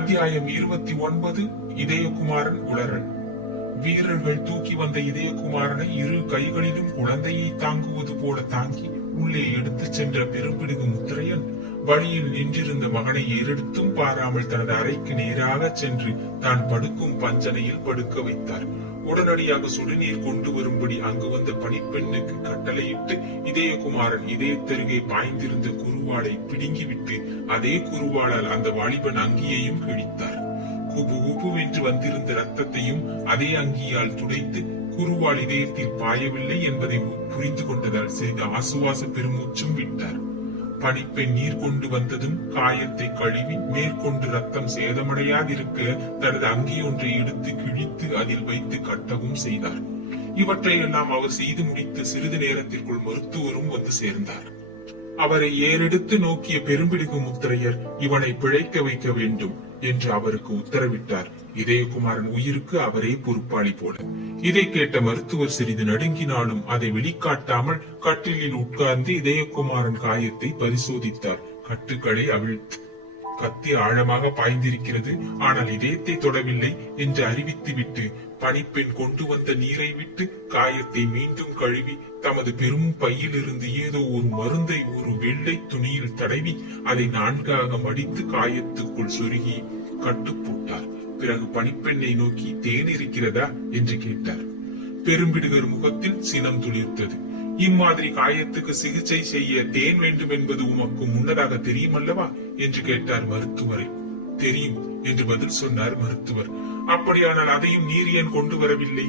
அத்தியாயம் இருபத்தி ஒன்பது இதயகுமாரன் உளறல். வீரர்கள் தூக்கி வந்த இதயகுமாரனை இரு கைகளிலும் குழந்தையை தாங்குவது போல தாங்கி உள்ளே எடுத்துச் சென்ற பெரும்பிடுகு முத்திரையன் வழியில் நின்றிருந்த மகனை ஏறெடுத்தும் பாராமல் தனது அறைக்கு நேராக சென்று தான் படுக்கும் பஞ்சனையில் படுக்க வைத்தார். உடனடியாக சுடுநீர் கொண்டு வரும்படி அங்கு வந்த பணிப்பெண்ணுக்கு கட்டளையிட்டு இதயகுமாரன் இதயத்தருகே பாய்ந்திருந்த குருவாளை பிடுங்கிவிட்டு அதே குருவாளால் அந்த வாலிபன் அங்கியையும் கிழித்தார். குபு உபு என்று வந்திருந்த ரத்தத்தையும் அதே அங்கியால் துடைத்து குருவாள் இதயத்தில் பாயவில்லை என்பதை புரிந்து கொண்டதால் சிறிது ஆசுவாச பெருமூச்சும் விட்டார். படிப்பை நீர் கொண்டு வந்ததும் காயத்தை கழுவி மேற்கொண்டு ரத்தம் சேதமடையாதிருக்க தனது அங்கி ஒன்றை எடுத்து கிழித்து அதில் வைத்து கட்டவும் செய்தார். இவற்றையெல்லாம் அவர் செய்து முடித்து சிறிது நேரத்திற்குள் மருத்துவரும் வந்து சேர்ந்தார். அவரை ஏறெடுத்து நோக்கிய பெரும்பிடுகு முத்திரையர் இவனை பிழைக்க வைக்க வேண்டும். என்று அவருக்கு உத்தரவிட்டார். இதயகுமாரன் உயிருக்கு அவரே பொறுப்பாளி போல இதை கேட்ட மருத்துவர் சிறிது நடுங்கினாலும் அதை வெளிக்காட்டாமல் கட்டிலில் உட்கார்ந்து இதயகுமாரன் காயத்தை பரிசோதித்தார். கட்டுக்களை அவிழ்த்து கத்தி ஆழமாக பாய்ந்திருக்கிறது. ஆனால் இதயத்தை தொடவில்லை என்று அறிவித்துவிட்டு பணிப்பெண் கொண்டு வந்த நீரை விட்டு காயத்தை மீண்டும் கழுவி தமது பெரும் பையிலிருந்து ஏதோ ஒரு மருந்தை ஒரு வெள்ளை துணியில் தடவி அதை நான்காக மடித்து காயத்துக்குள் சொருகி கட்டுப்போட்டார் பிறகு பணிப்பெண்ணை நோக்கி தேன் இருக்கிறதா? என்று கேட்டார். பெரும்பிடுகர் முகத்தில் சினம் துளிர்த்தது. இம்மாதிரி காயத்துக்கு சிகிச்சை செய்ய தேன் வேண்டும் என்பது உமக்கு முன்னதாக தெரியுமல்லவா? என்று கேட்டார் மருத்துவரை. தெரியும் என்று பதில் சொன்னார் மருத்துவர். அப்படியானால் அதையும் நீர் ஏன் கொண்டு வரவில்லை?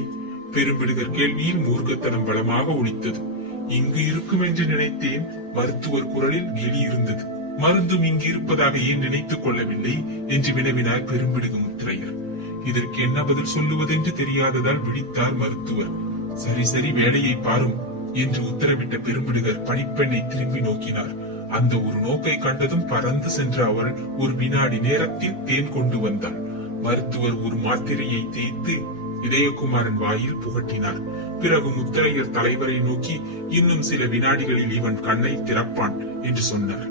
பெரும்பிடுகர் கேள்வியில் மூர்க்கத்தனம் பலமாக ஒழித்தது. இங்கு இருக்கும் என்று நினைத்தேன் மருத்துவர் குரலில் கிளி இருந்தது. மருந்தும் இங்கு இருப்பதாக ஏன் நினைத்துக் கொள்ளவில்லை? என்று வினவினார் பெரும்பிடுகு முத்திரையர். இதற்கு என்ன பதில் சொல்லுவதென்று தெரியாததால் விழித்தார் மருத்துவர். சரி சரி வேலையை பாரும் என்று உத்தரவிட்ட பெரும்பிடுகர் பணிப்பெண்ணை திரும்பி நோக்கினார். அந்த ஒரு நோக்கை கண்டதும் பறந்து சென்ற அவள் ஒரு வினாடி நேரத்தில் தேன் கொண்டு வந்தாள் மருத்துவர் ஒரு மாத்திரையை தேய்த்து இதயகுமாரன் வாயில் புகட்டினார். பிறகு முத்திரையர் தலைவரை நோக்கி இன்னும் சில வினாடிகளில் இவன் கண்ணை திறப்பான் என்று சொன்னார்.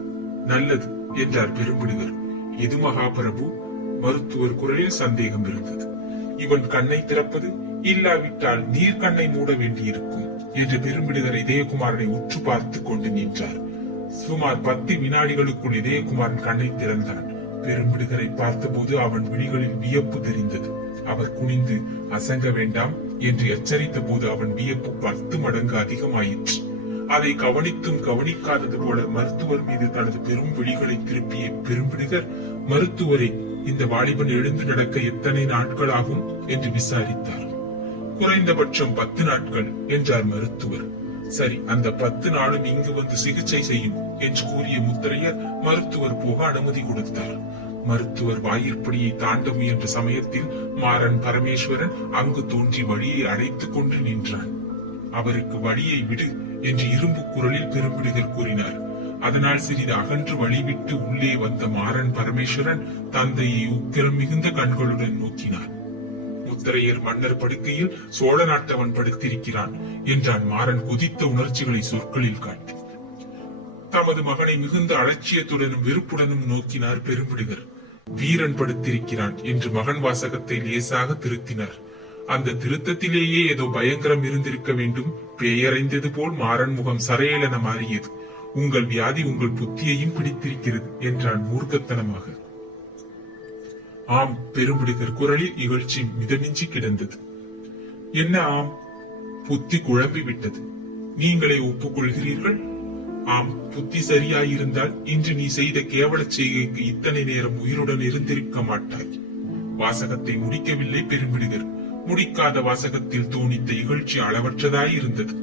நல்லது என்றார் பெரும்பிடுகர் எது மகாபிரபு? மருத்துவர் குரலில் சந்தேகம் இருந்தது. இவன் கண்ணை திறப்பது இல்லாவிட்டால் நீர் கண்ணை மூட வேண்டியிருக்கும் என்று பெரும்பிடுகர் இதயகுமாரனை உற்று பார்த்து கொண்டு நின்றார். சுமார் பத்து வினாடிகளுக்குள் இதயகுமாரன் கண்ணை திறந்தான். பெரும்பிடுகரை பார்த்தபோது அவன் விழிகளில் வியப்பு தெரிந்தது. அவர் குனிந்து அசங்க வேண்டாம் என்று எச்சரித்த போது அவன் வியப்பு பத்து மடங்கு அதிகமாயிற்று. அதை கவனித்தும் கவனிக்காதது போல மருத்துவர் மீது தனது பெரும் விழிகளை திருப்பிய பெரும்பிடுகர் மருத்துவரை இந்த வாலிபன் எழுந்து நடக்க எத்தனை நாட்கள் ஆகும் என்று விசாரித்தார். குறைந்தபட்சம் பத்து நாட்கள் என்றார் மருத்துவர். சரி அந்த பத்து நாளும் இங்கு வந்து சிகிச்சை செய்யும் என்று கூறிய முத்திரையர் மருத்துவர் போக அனுமதி கொடுத்தார். மருத்துவர் வாயிற்படியை தாண்ட முயன்ற சமயத்தில் மாறன் பரமேஸ்வரன் அங்கு தோன்றி வழியை அடைத்துக் கொண்டு நின்றான். அவருக்கு வழியை விடு என்று இரும்பு குரலில் பெரும்பிடுகர் கூறினார். அதனால் சிறிது அகன்று வழிவிட்டு உள்ளே வந்த மாறன் பரமேஸ்வரன் தந்தையை உக்கிரம் மிகுந்த கண்களுடன் நோக்கினார் முத்திரையர் மன்னர் படுக்கையில் சோழ நாட்டவன் படுத்திருக்கிறான் என்றான் மாறன் குதித்த உணர்ச்சிகளை சொற்களில் காட்டி. தமது மகனை மிகுந்த அலட்சியத்துடனும் வெறுப்புடனும் நோக்கினார் பெரும்பிடுகர். வீரன் படுத்திருக்கிறான் என்று மகன் வாசகத்தை லேசாக திருத்தினார். அந்த திருத்தத்திலேயே ஏதோ பயங்கரம் இருந்திருக்க வேண்டும் பெயரைந்தது போல் மாறன் முகம் சரையலென மாறியது. உங்கள் வியாதி உங்கள் புத்தியையும் பிடித்திருக்கிறது என்றான் மூர்க்கத்தனமாக. ஆம் பெரும்பிடுகர் குரலில் இகழ்ச்சி மிதமிஞ்சி கிடந்தது. என்ன ஆம்? புத்தி குழம்பி விட்டது. நீங்களே ஒப்புக்கொள்கிறீர்கள்? ஆம் புத்தி சரியாயிருந்தால் இன்று நீ செய்த கேவல செய்கைக்கு இத்தனை நேரம் உயிருடன் இருந்திருக்க மாட்டாய். வாசகத்தை முடிக்கவில்லை பெரும்பிடுகர் முடிக்காத வாசகத்தில் தோணித்த இகழ்ச்சி அளவற்றதாய் இருந்தது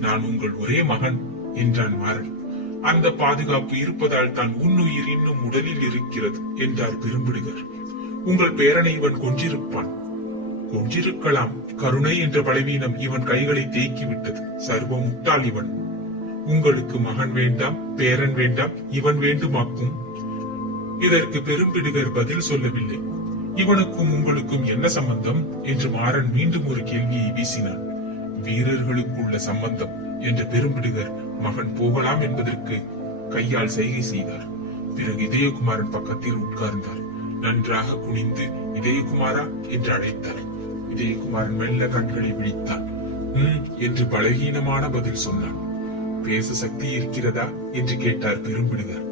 நான் உங்கள் ஒரே மகன் என்றான் மாறன். அந்த பாதுகாப்பு இருப்பதால் தான் உன்னுயிர் இன்னும் உடலில் இருக்கிறது என்றார் பெரும்பிடுகர் உங்கள் பேரனை இவன் கொன்றிருப்பான் கொன்றிருக்கலாம் கருணை என்ற பலவீனம் இவன் கைகளை தேக்கிவிட்டது. சர்வ முட்டாள் இவன். உங்களுக்கு மகன் வேண்டாம் பேரன் வேண்டாம் இவன் வேண்டுமாக்கும். இதற்கு பெரும்பிடுகர் பதில் சொல்லவில்லை. இவனுக்கும் உங்களுக்கும் என்ன சம்பந்தம்? என்று மாறன் மீண்டும் ஒரு கேள்வியை வீசினான். வீரர்களுக்குள்ள சம்பந்தம் என்ற பெரும்பிடுகர் மகன் போகலாம் என்பதற்கு கையால் செய்கை செய்தார். பிறகு இதயகுமாரன் பக்கத்தில் உட்கார்ந்தார். நன்றாக குனிந்து விஜயகுமாரா என்று அழைத்தார். இதயகுமாரன் மெல்ல கண்களை விழித்தான். என்று பலகீனமான பதில் சொன்னான். பேச சக்தி இருக்கிறதா? என்று கேட்டார் பெரும்பிடுகர்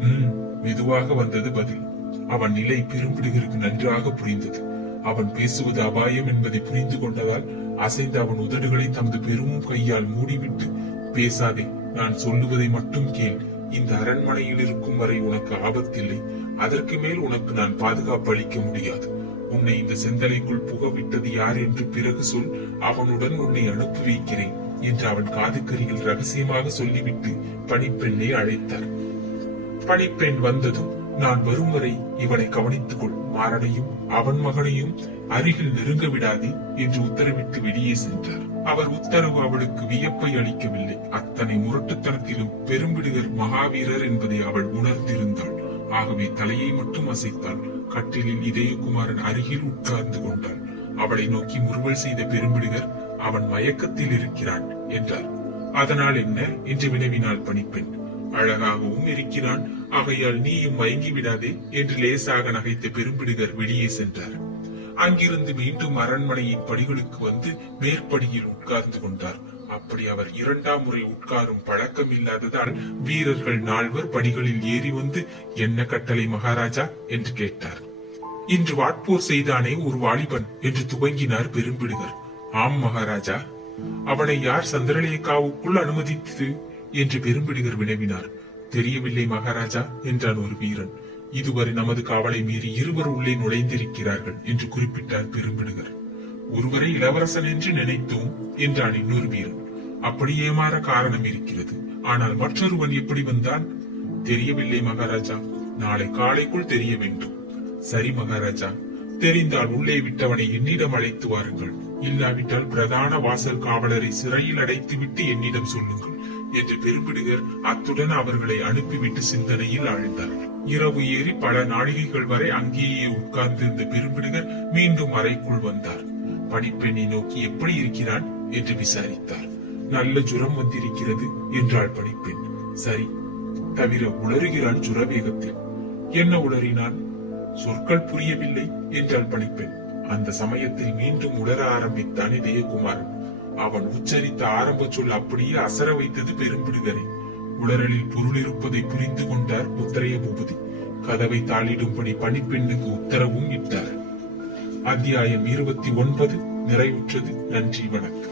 உம் மெதுவாக வந்தது பதில். அவன் நிலை பெரும்பிடுகருக்கு நன்றாக புரிந்தது. அவன் பேசுவது அபாயம் என்பதை புரிந்து கொண்டதால் அசைந்த அவன் உதடுகளை தமது பெரும் கையால் மூடிவிட்டு பேசாதே நான் சொல்லுவதை மட்டும் கேள். இந்த அரண்மனையில் இருக்கும் வரை உனக்கு ஆபத்தில்லை. அதற்கு மேல் உனக்கு நான் பாதுகாப்பு அளிக்க முடியாது. உன்னை இந்த செந்தலைக்குள் புகவிட்டது யார் என்று பிறகு சொல். அவனுடன் உன்னை அனுப்பி வைக்கிறேன் என்று அவன் காதுக்கரியில் ரகசியமாக சொல்லிவிட்டு பணிப்பெண்ணை அழைத்தார். பணிப்பெண் வந்ததும் நான் வரும் வரை இவனை கவனித்துக் கொள் மாறனையும் அவன் மகனையும் அருகில் நெருங்க விடாதே என்று உத்தரவிட்டு வெளியே சென்றார். அவர் உத்தரவு அவளுக்கு வியப்பை அளிக்கவில்லை. அத்தனை முரட்டுத்தனத்திலும் பெரும்பிடுகர் மகாவீரர் என்பதை அவள் உணர்ந்திருந்தாள். ஆகவே தலையை மட்டும் அசைத்தாள். கட்டிலில் இதயகுமாரன் அருகில் உட்கார்ந்து கொண்டாள் அவளை நோக்கி முறுவல் செய்த பெரும்பிடுகர் அவன் மயக்கத்தில் இருக்கிறான் என்றார். அதனால் என்ன? என்று வினவினாள் பணிப்பெண். அழகாகவும் இருக்கிறான். ஆகையால் நீயும் மயங்கி விடாதே என்று லேசாக நகைத்த பெரும்பிடுகர் வெளியே சென்றார். அங்கிருந்து மீண்டும் அரண்மனையின் படிகளுக்கு வந்து மேற்படியில் உட்கார்ந்து கொண்டார். அப்படி அவர் இரண்டாம் முறை உட்காரும் பழக்கம் இல்லாததால் வீரர்கள் நால்வர் படிகளில் ஏறி வந்து என்ன கட்டளை மகாராஜா? என்று கேட்டார். இன்று வாட்போர் செய்தானே ஒரு வாலிபன்? என்று துவங்கினார் பெரும்பிடுகர். ஆம் மகாராஜா அவனை யார் சந்திரலேகாவுக்குள் அனுமதித்தது? என்று பெரும்பிடுகர் வினவினார். தெரியவில்லை மகாராஜா என்றான் ஒரு வீரன். இதுவரை நமது காவலை மீறி இருவர் உள்ளே நுழைந்திருக்கிறார்கள் என்று குறிப்பிட்டார் பெரும்பிடுகர். ஒருவரை இளவரசன் என்று நினைத்தோம் என்றான் இன்னொரு வீரன். அப்படி ஏமாற காரணம் இருக்கிறது. ஆனால் மற்றொருவன் எப்படி வந்தான்? தெரியவில்லை மகாராஜா. நாளை காலைக்குள் தெரிய வேண்டும். சரி மகாராஜா. தெரிந்தால் உள்ளே விட்டவனை என்னிடம் அழைத்து வாருங்கள். இல்லாவிட்டால் பிரதான வாசல் காவலரை சிறையில் அடைத்துவிட்டு என்னிடம் சொல்லுங்கள் என்று பெரும்பிடுகர் அத்துடன் அவர்களை அனுப்பிவிட்டு சிந்தனையில் ஆழ்ந்தார். இரவு ஏறி பல நாழிகைகள் வரை அங்கேயே உட்கார்ந்திருந்த பெரும்பிடுகர் மீண்டும் அறைக்குள் வந்தார். படிப்பெண்ணை நோக்கி எப்படி இருக்கிறான்? என்று விசாரித்தார். நல்ல ஜுரம் வந்திருக்கிறது என்றாள் பணிப்பெண் சரி தவிர உளறுகிறாள் ஜுர வேகத்தில் என்ன உளறினான்? சொற்கள் புரியவில்லை என்றாள் பணிப்பெண் அந்த சமயத்தில் மீண்டும் உளர ஆரம்பித்தான் இதயகுமாரன். அவன் உச்சரித்த ஆரம்ப சொல் அப்படியே அசர வைத்தது பெரும்பிடுகரை உளறலில் பொருள் இருப்பதை புரிந்து கொண்டார் முத்திரைய பூபதி கதவை தாளிடும்படி பணிப்பெண்ணுக்கு உத்தரவும் இட்டார். அத்தியாயம் இருபத்தி ஒன்பது நிறைவுற்றது. நன்றி வணக்கம்.